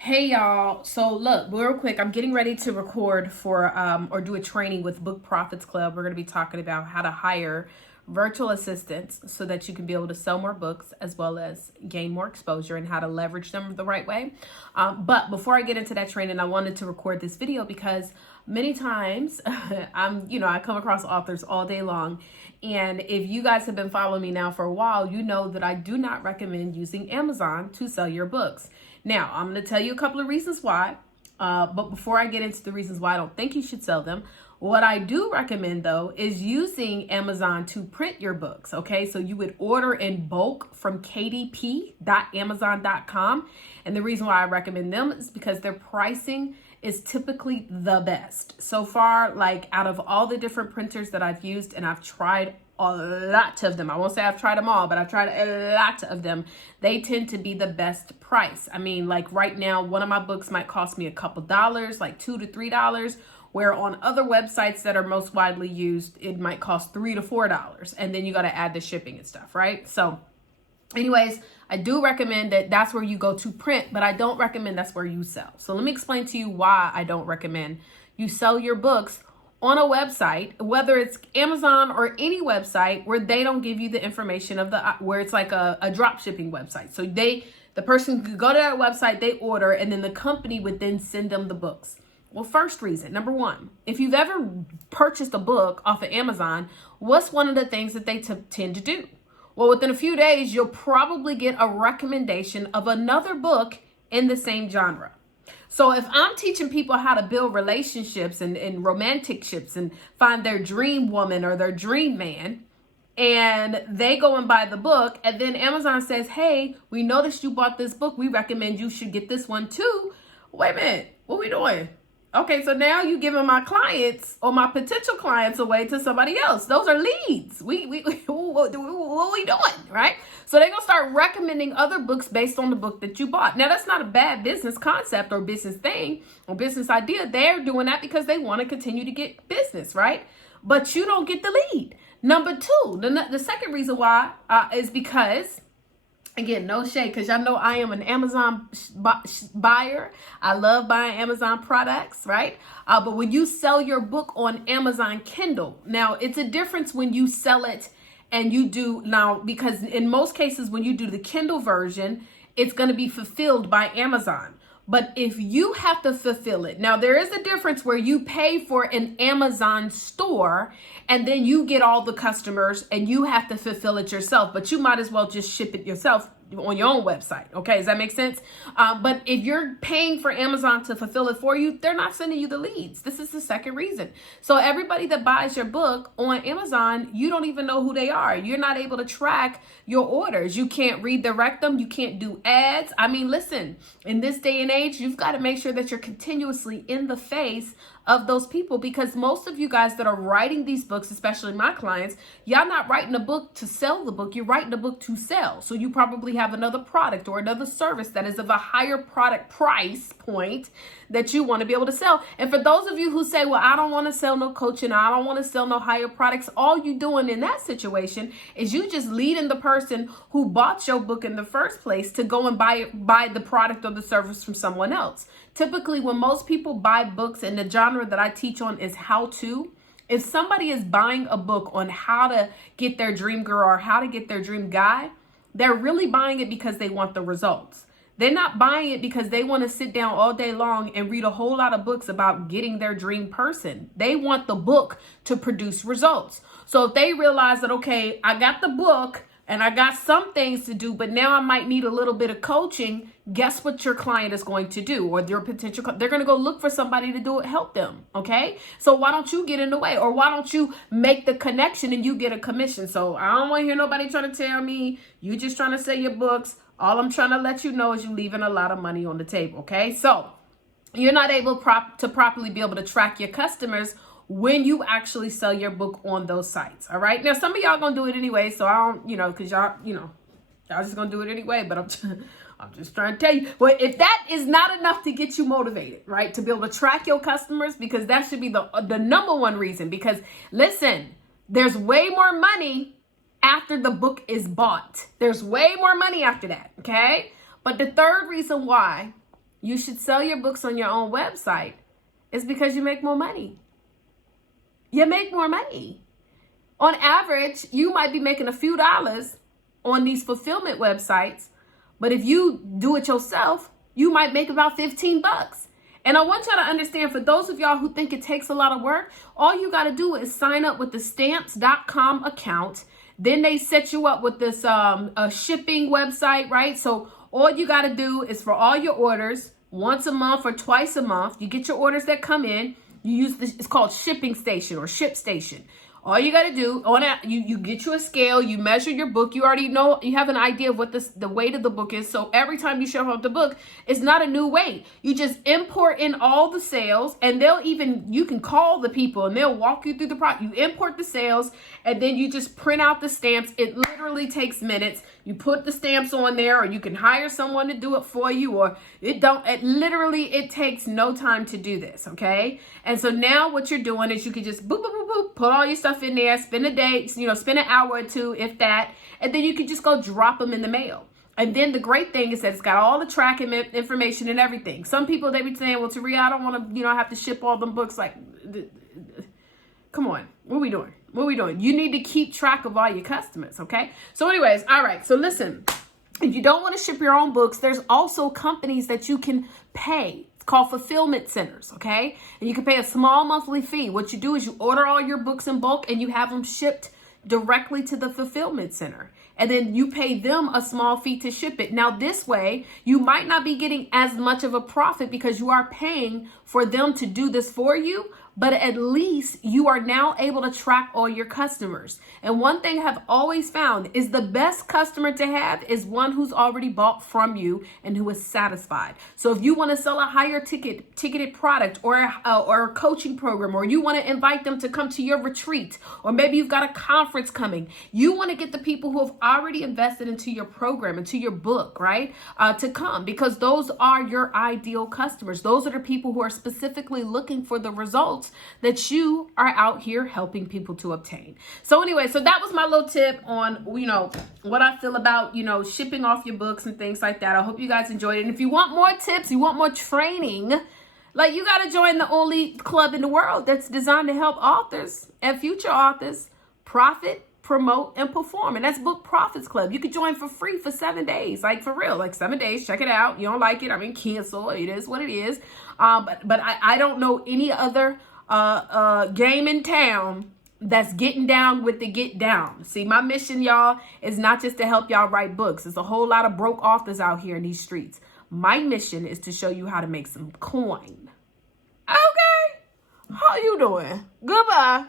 Hey y'all. So look, real quick, I'm getting ready to record for or do a training with Book Profits Club. We're going to be talking about how to hire virtual assistants so that you can be able to sell more books as well as gain more exposure and how to leverage them the right way. But before I get into that training, I wanted to record this video because many times I come across authors all day long. And if you guys have been following me now for a while, you know that I do not recommend using Amazon to sell your books. Now, I'm going to tell you a couple of reasons why, but before I get into the reasons why I don't think you should sell them, what I do recommend, though, is using Amazon to print your books, okay? So you would order in bulk from kdp.amazon.com, and the reason why I recommend them is because their pricing is typically the best. So far, like out of all the different printers that I've used, and I've tried a lot of them. I won't say I've tried them all, but I've tried a lot of them. They tend to be the best price. I mean, like right now, one of my books might cost me a couple dollars, like $2 to $3, where on other websites that are most widely used, it might cost $3 to $4. And then you got to add the shipping and stuff, right? So anyways, I do recommend that that's where you go to print, but I don't recommend that's where you sell. So let me explain to you why I don't recommend you sell your books on a website, whether it's Amazon or any website where they don't give you the information of where it's like a drop shipping website. So the person could go to that website, they order, and then the company would then send them the books. Well, first reason, number one, if you've ever purchased a book off of Amazon, what's one of the things that they tend to do? Well, within a few days, you'll probably get a recommendation of another book in the same genre. So if I'm teaching people how to build relationships and romantic ships and find their dream woman or their dream man, and they go and buy the book, and then Amazon says, hey, we noticed you bought this book. We recommend you should get this one too. Wait a minute, what are we doing? Okay, so now you giving my clients or my potential clients away to somebody else. Those are leads. What are we doing, right? So they're going to start recommending other books based on the book that you bought. Now, that's not a bad business concept or business thing or business idea. They're doing that because they want to continue to get business, right? But you don't get the lead. Number two, the second reason why is because, again, no shade, because y'all know I am an Amazon buyer. I love buying Amazon products, right? But when you sell your book on Amazon Kindle, now it's a difference when you sell it and you do now, because in most cases, when you do the Kindle version, it's going to be fulfilled by Amazon. But if you have to fulfill it, now there is a difference where you pay for an Amazon store and then you get all the customers and you have to fulfill it yourself, but you might as well just ship it yourself on your own website. Okay, does that make sense? But if you're paying for Amazon to fulfill it for you, they're not sending you the leads. This is the second reason. So everybody that buys your book on Amazon, you don't even know who they are. You're not able to track your orders. You can't redirect them. You can't do ads. I mean, listen, in this day and age, you've got to make sure that you're continuously in the face of those people, because most of you guys that are writing these books, especially my clients, y'all not writing a book to sell the book, you're writing a book to sell. So you probably have another product or another service that is of a higher product price point that you want to be able to sell. And for those of you who say, well, I don't want to sell no coaching, I don't want to sell no higher products, all you doing in that situation is you just leading the person who bought your book in the first place to go and buy the product or the service from someone else. Typically, when most people buy books, and the genre that I teach on is how to, if somebody is buying a book on how to get their dream girl or how to get their dream guy, they're really buying it because they want the results. They're not buying it because they want to sit down all day long and read a whole lot of books about getting their dream person. They want the book to produce results. So if they realize that, okay, I got the book and I got some things to do, but now I might need a little bit of coaching, guess what your client is going to do? Or your potential, they're going to go look for somebody to do it, help them. Okay. So why don't you get in the way? Or why don't you make the connection and you get a commission? So I don't want to hear nobody trying to tell me you just trying to sell your books. All I'm trying to let you know is you leaving a lot of money on the table. Okay. So you're not able to properly be able to track your customers when you actually sell your book on those sites. All right. Now, some of y'all going to do it anyway. So I don't, because y'all just going to do it anyway. But I'm just trying to tell you, well, if that is not enough to get you motivated, right, to be able to track your customers, because that should be the number one reason. Because listen, there's way more money after the book is bought. There's way more money after that. Okay. But the third reason why you should sell your books on your own website is because you make more money. You make more money. On average, you might be making a few dollars on these fulfillment websites, but if you do it yourself, you might make about 15 bucks. And I want y'all to understand, for those of y'all who think it takes a lot of work, all you got to do is sign up with the stamps.com account. Then they set you up with this a shipping website, right? So all you got to do is, for all your orders, once a month or twice a month, you get your orders that come in, you use this, it's called Shipping Station or Ship Station. All you got to do on that, you get you a scale, you measure your book, you already know, you have an idea of what the weight of the book is. So every time you show up the book, it's not a new weight. You just import in all the sales, and you can call the people and they'll walk you through the process. You import the sales, and then you just print out the stamps. It literally takes minutes. You put the stamps on there, or you can hire someone to do it for you, or it takes no time to do this, okay? And so now what you're doing is you can just boop, boop, boop, boop, put all your stuff in there, spend a day, spend an hour or two, if that, and then you can just go drop them in the mail. And then the great thing is that it's got all the tracking information and everything. Some people, they be saying, well, Taria, I don't want to, have to ship all them books. Like, come on, what are we doing? What are we doing? You need to keep track of all your customers, okay? So anyways, all right, so listen, if you don't want to ship your own books, there's also companies that you can pay. It's called fulfillment centers, okay? And you can pay a small monthly fee. What you do is you order all your books in bulk and you have them shipped directly to the fulfillment center. And then you pay them a small fee to ship it. Now, this way, you might not be getting as much of a profit because you are paying for them to do this for you, but at least you are now able to track all your customers. And one thing I've always found is the best customer to have is one who's already bought from you and who is satisfied. So if you want to sell a higher ticketed product or a coaching program, or you want to invite them to come to your retreat, or maybe you've got a conference coming, you want to get the people who have already invested into your program, into your book, right? To come, because those are your ideal customers. Those are the people who are specifically looking for the results that you are out here helping people to obtain. So anyway, so that was my little tip on, what I feel about, shipping off your books and things like that. I hope you guys enjoyed it. And if you want more tips, you want more training, like, you got to join the only club in the world that's designed to help authors and future authors profit, promote, and perform. And that's Book Profits Club. You could join for free for 7 days, like, for real, like 7 days. Check it out. You don't like it, cancel. It is what it is. But I don't know any other game in town that's getting down with the get down. See, my mission, y'all, is not just to help y'all write books. There's a whole lot of broke authors out here in these streets. My mission is to show you how to make some coin. Okay? How you doing? Goodbye.